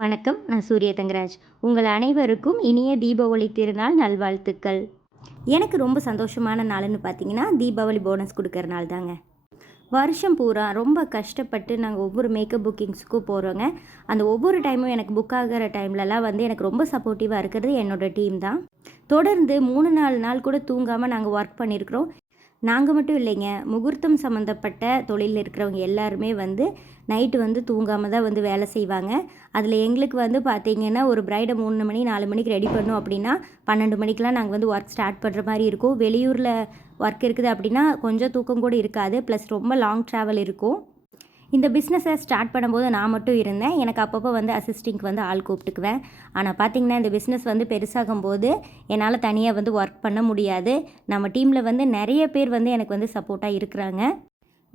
வணக்கம். நான் சூரிய தங்கராஜ். உங்கள் அனைவருக்கும் இனிய தீபாவளி திருநாள் நல்வாழ்த்துக்கள். எனக்கு ரொம்ப சந்தோஷமான நாளுன்னு பார்த்தீங்கன்னா, தீபாவளி போனஸ் குடுக்குற நாள் தாங்க. வருஷம் பூரா ரொம்ப கஷ்டப்பட்டு நாங்கள் ஒவ்வொரு மேக்கப் புக்கிங்ஸுக்கும் போகிறோங்க. அந்த ஒவ்வொரு டைமும் எனக்கு புக் ஆகிற டைம்லலாம் எனக்கு ரொம்ப சப்போர்ட்டிவாக இருக்கிறது என்னோடய டீம் தான். தொடர்ந்து 3, 4 நாள் கூட தூங்காமல் நாங்கள் ஒர்க் பண்ணியிருக்கிறோம். நாங்கள் மட்டும் இல்லைங்க, முகூர்த்தம் சம்மந்தப்பட்ட தொழிலில் இருக்கிறவங்க எல்லாருமே நைட்டு தூங்காமல் தான் வேலை செய்வாங்க. அதில் எங்களுக்கு பார்த்திங்கன்னா, ஒரு பிரைடை 3 மணி 4 மணிக்கு ரெடி பண்ணோம் அப்படின்னா 12 மணிக்கெலாம் நாங்கள் ஒர்க் ஸ்டார்ட் பண்ணுற மாதிரி இருக்கும். வெளியூரில் ஒர்க் இருக்குது அப்படின்னா கொஞ்சம் தூக்கம் கூட இருக்காது. ப்ளஸ் ரொம்ப லாங் ட்ராவல் இருக்கும். இந்த பிஸ்னஸை ஸ்டார்ட் பண்ணும்போது நான் மட்டும் இருந்தேன். எனக்கு அப்பப்போ அசிஸ்டிங்க்கு ஆள் கூப்பிட்டுக்குவேன். ஆனால் பார்த்திங்கன்னா, இந்த பிஸ்னஸ் பெருசாகும்போது என்னால் தனியாக ஒர்க் பண்ண முடியாது. நம்ம டீமில் நிறைய பேர் எனக்கு சப்போர்ட்டாக இருக்கிறாங்க.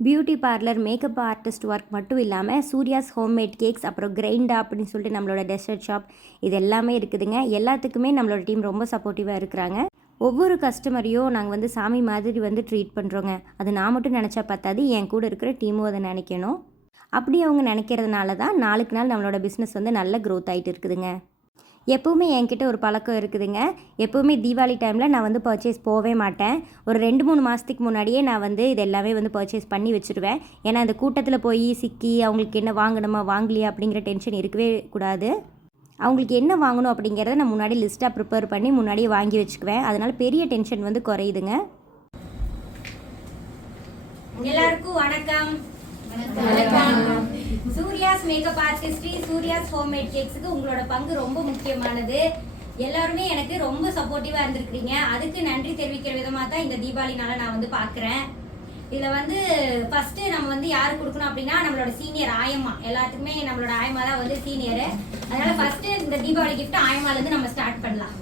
Beauty parlour, makeup artist work மட்டும் இல்லாமல் சூர்யாஸ் ஹோம்மேட் கேக்ஸ், அப்புறம் கிரைண்டா அப்படின்னு சொல்லிட்டு நம்மளோட டெசர்ட் ஷாப், இது எல்லாமே இருக்குதுங்க. எல்லாத்துக்குமே நம்மளோட டீம் ரொம்ப சப்போர்ட்டிவாக இருக்கிறாங்க. ஒவ்வொரு கஸ்டமரையும் நாங்கள் சாமி மாதிரி ட்ரீட் பண்ணுறோங்க. அது நான் மட்டும் நினச்சா பத்தாது, என் கூட இருக்கிற டீமும் அதை நினைக்கணும். அப்படி அவங்க நினைக்கிறதுனால தான் நாளுக்கு நாள் நம்மளோட பிஸ்னஸ் நல்ல க்ரோத் ஆகிட்டு இருக்குதுங்க. எப்போவுமே என்கிட்ட ஒரு பழக்கம் இருக்குதுங்க. எப்போவுமே தீபாவளி டைமில் நான் பர்ச்சேஸ் போகவே மாட்டேன். ஒரு 2-3 மாதத்துக்கு முன்னாடியே நான் இது எல்லாமே பர்ச்சேஸ் பண்ணி வச்சுருவேன். ஏன்னா அந்த கூட்டத்தில் போய் சிக்கி அவங்களுக்கு என்ன வாங்கணுமா வாங்கலையா அப்படிங்கிற டென்ஷன் இருக்கவே கூடாது. அவங்களுக்கு என்ன வாங்கணும் அப்படிங்கிறத நான் முன்னாடி லிஸ்ட்டாக ப்ரிப்பேர் பண்ணி முன்னாடியே வாங்கி வச்சுக்குவேன். அதனால் பெரிய டென்ஷன் குறையுதுங்க. எல்லாருக்கும் வணக்கம். Surya's makeup artistry, Surya's homemade கேக்ஸுக்கு உங்களோட பங்கு ரொம்ப முக்கியமானது. எல்லாருமே எனக்கு ரொம்ப சப்போர்ட்டிவா இருந்திருக்கீங்க. அதுக்கு நன்றி தெரிவிக்கிற விதமாக தான் இந்த தீபாவளி நாளை நான் பார்க்குறேன். இதில் ஃபர்ஸ்ட் நம்ம யாரு கொடுக்கணும் அப்படின்னா நம்மளோட சீனியர் ஆயம்மா. எல்லாத்துக்குமே நம்மளோட ஆயம்மா தான் சீனியர். அதனால ஃபர்ஸ்ட் இந்த தீபாவளி கிஃப்ட் ஆயம்மாலேருந்து நம்ம ஸ்டார்ட் பண்ணலாம்.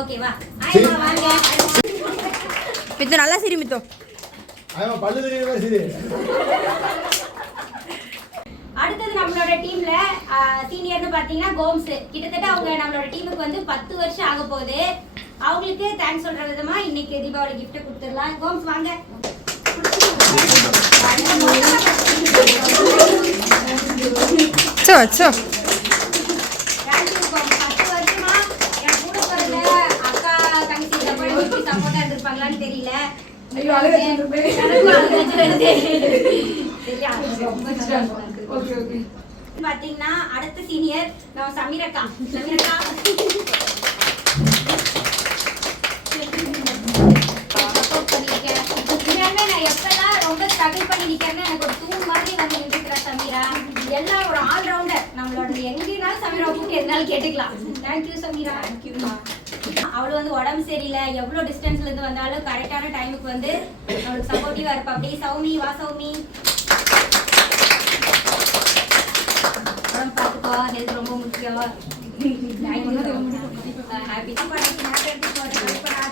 ஓகேவா? ஆயம்மா வாங்க. மித்து நல்லா சரி மித்து. ஆயம்மா பல்லு தெரியவே சரி. அடுத்தது நம்மளோட டீம்ல சீனியர்னு பாத்தீங்கன்னா கோம்ஸ். கிட்டத்தட்ட அவங்க நம்மளோட டீமுக்கு 10 வருஷம் ஆக போகுது. அவங்களுக்கு தேங்க்ஸ் சொல்ற விதமா இன்னைக்கு தீபாவளி கிஃப்ட் கொடுத்துடலாம். கோம்ஸ் வாங்க. So so thank you Gomes. 10 வருஷமா என் கூட பிறந்த அக்கா தங்கச்சி சப்போர்ட்டா இருந்திருப்பாங்களான்னு தெரியல. ஐயோ அழகா பாத்தீங்கன்னா அடுத்த சீனியர் நம்ம சமீரக்கா. சமீரக்கா நான் எப்பெல்லாம் ரொம்ப ஸ்ட்ரகிள் பண்ணி நிக்கிறேன்னு எனக்கு ஒரு தூண் மாதிரி நின்றுக்கிற சமீரா. எல்லாம் ஒரு ஆல்ரவுண்டர். நம்மளோட எங்கேனாலும் சமீரா கூப்பிட்டு எதனாலும் கேட்டுக்கலாம். தேங்க்யூ சமீரா. அவளு உடம்பு சரியில்லை, எவ்வளோ டிஸ்டன்ஸ்ல இருந்து வந்தாலும் கரெக்டான டைமுக்கு அவளுக்கு சப்போர்ட்டிவா இருப்பா. அப்படியே சௌமி வா. சௌமி உடம்பு பார்த்துக்கோ, ஹெல்த் ரொம்ப முக்கியம். Happy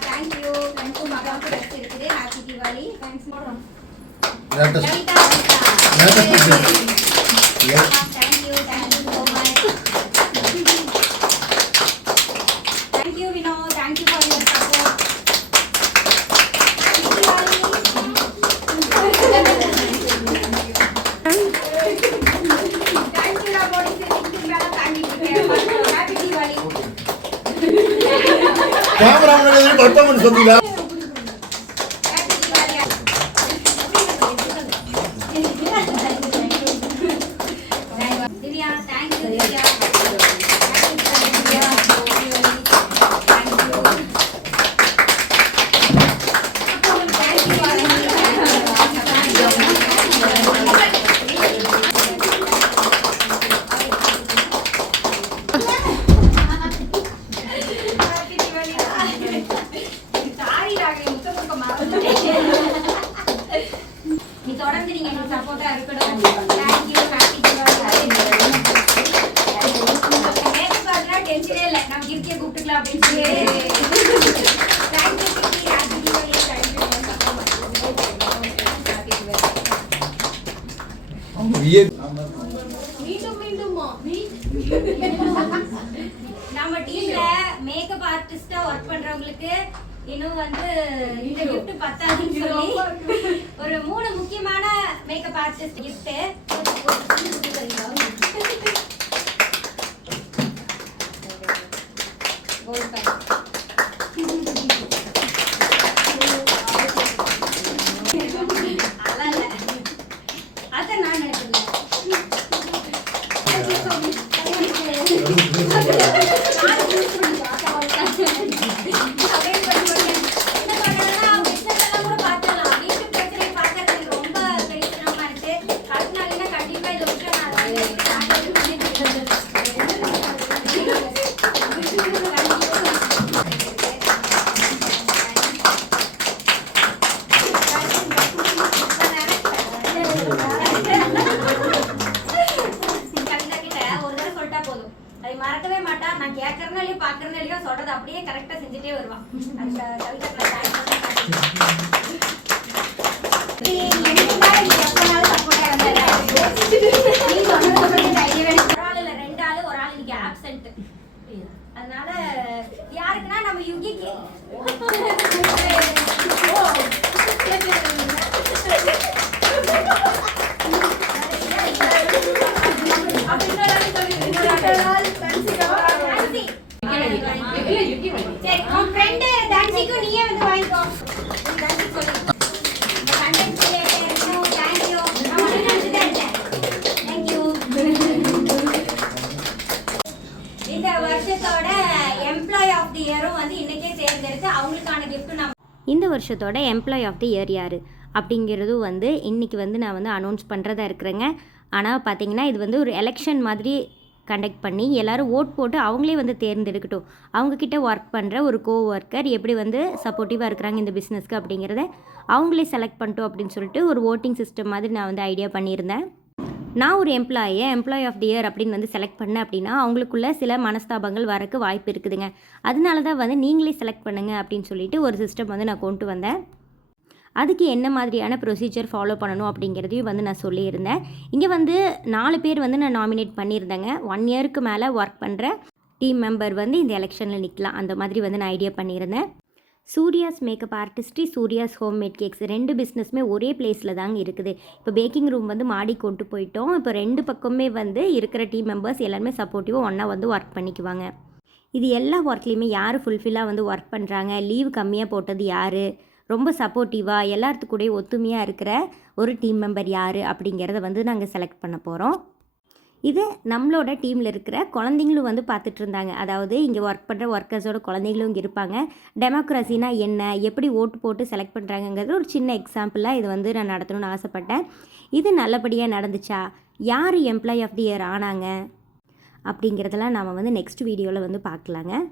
thank you. மகாவுக்கு ரெஸ்ட் இருக்குது. Happy Deepavali. Thanks madam. Thank you so much. Thank you Vino. Thank you for your support. Thank you ராபோடி. இதுக்கு மேல தாங்கிட்டு இருக்கேன். ஹாப்பி தீபாவளி. கேமரா முன்னாடி பர்ஃபார்மன்ஸ் சொல்லுங்க. திவ்யா தேங்க்யூ. திவ்யா நீ தொடர்ந்து நீங்க எனக்கு சப்போர்ட்டா இருக்கணும். தேங்க்யூ. ஹாப்பி தீபாவளி. நேத்து பார்த்தா டென்ஷனே இல்லை, நம்ம கிரிக்கெட் கூப்பிட்டுக்கலாம் அப்படின்னு சொல்லி. தேங்க்யூ கிட்டி. ஹாப்பி தீபாவளி. தேங்க்யூ. நம்ம டீம்ல மேக்கப் ஆர்டிஸ்டா ஒர்க் பண்றவங்களுக்கு இன்னும் இந்த கிஃப்ட் பத்தாதுன்னு சொல்லி ஒரு 3 முக்கியமான மேக்கப் ஆர்டிஸ்ட் கிஃப்ட். மறக்கவே மாட்டான். நான் கேட்கறனாலயோ பாக்குறனாலயோ சொல்றது அப்படியே கரெக்டா செஞ்சுட்டே வருவான். அந்த கவிதா ரெண்டு ஆளு ஒரு ஆள் இன்னைக்கு ஆப்சென்ட். அதனால யாருக்குன்னா நம்ம யுகிக்கு சரி உன் ஃப்ரெண்ட் டான்சிக்கும் நீயே வந்து வாங்கிக்கோ. டான்சி சொல்லு. Content creator thank you. நான் வந்து நினைச்சிட்டே இருக்கேன். Thank you. இந்த வருஷத்தோட எம்ப்ளாய் ஆஃப் தி இயரும் வந்து இன்னைக்கே தேர்ந்தெடுத்து அவங்களுக்கான gift நான் இந்த வருஷத்தோட எம்ப்ளாய் ஆஃப் தி இயர் யார் அப்படிங்கிறதும் வந்து இன்றைக்கி வந்து நான் வந்து அனௌன்ஸ் பண்ணுறதா இருக்கிறேங்க. ஆனால் பார்த்தீங்கன்னா இது வந்து ஒரு எலெக்ஷன் மாதிரி கண்டக்ட் பண்ணி எல்லோரும் ஓட் போட்டு அவங்களே வந்து தேர்ந்தெடுக்கட்டும். அவங்கக்கிட்ட ஒர்க் பண்ணுற ஒரு ஒர்க்கர் எப்படி வந்து சப்போர்ட்டிவாக இருக்கிறாங்க இந்த பிஸ்னஸ்க்கு அப்படிங்கிறத அவங்களே செலக்ட் பண்ணிட்டோம் அப்படின்னு சொல்லிட்டு ஒரு ஓட்டிங் சிஸ்டம் மாதிரி நான் வந்து ஐடியா பண்ணியிருந்தேன். நான் ஒரு எம்ப்ளாய் ஆஃப் தி இயர் அப்படின்னு வந்து செலக்ட் பண்ணேன் அப்படின்னா அவங்களுக்குள்ள சில மனஸ்தாபங்கள் வரக்கு வாய்ப்பு இருக்குதுங்க. அதனால தான் வந்து நீங்களே செலக்ட் பண்ணுங்கள் அப்படின்னு சொல்லிட்டு ஒரு சிஸ்டம் வந்து நான் கொண்டு வந்தேன். அதுக்கு என்ன மாதிரியான ப்ரொசீஜர் ஃபாலோ பண்ணணும் அப்படிங்கிறதையும் வந்து நான் சொல்லியிருந்தேன். இங்கே வந்து 4 பேர் வந்து நான் நாமினேட் பண்ணியிருந்தேங்க. 1 இயருக்கு மேலே ஒர்க் பண்ணுற டீம் மெம்பர் வந்து இந்த எலெக்ஷனில் நிற்கலாம் அந்த மாதிரி வந்து நான் ஐடியா பண்ணியிருந்தேன். Surya's makeup artistry, Surya's homemade cakes 2 பிஸ்னஸுமே ஒரே பிளேஸில் தாங்க இருக்குது. இப்போ பேக்கிங் ரூம் வந்து மாடி கொண்டு போயிட்டோம். இப்போ 2 பக்கமே வந்து இருக்கிற டீம் மெம்பர்ஸ் எல்லாருமே சப்போர்ட்டிவாக ஒன்றா வந்து ஒர்க் பண்ணிக்குவாங்க. இது எல்லா ஒர்க்லேயுமே யார் ஃபுல்ஃபில்லாக வந்து ஒர்க் பண்ணுறாங்க, லீவ் கம்மியாக போட்டது யார், ரொம்ப சப்போர்ட்டிவாக எல்லாத்துக்கூடயும் ஒத்துமையாக இருக்கிற ஒரு டீம் மெம்பர் யார் அப்படிங்கிறத வந்து நாங்கள் செலக்ட் பண்ண போகிறோம். இது நம்மளோட டீமில் இருக்கிற குழந்தைங்களும் வந்து பார்த்துட்டு இருந்தாங்க. அதாவது இங்கே ஒர்க் பண்ணுற ஒர்க்கர்ஸோட குழந்தைங்களும் இங்கே இருப்பாங்க. டெமோக்ரஸினா என்ன, எப்படி ஓட்டு போட்டு செலக்ட் பண்ணுறாங்கங்கிறது ஒரு சின்ன எக்ஸாம்பிளாக இது வந்து நான் நடத்தணும்னு ஆசைப்பட்டேன். இது நல்லபடியாக நடந்துச்சா, யார் எம்ப்ளாய் ஆஃப் தி இயர் ஆனாங்க அப்படிங்கிறதெல்லாம் நாம் வந்து நெக்ஸ்ட் வீடியோவில் வந்து பார்க்கலாங்க.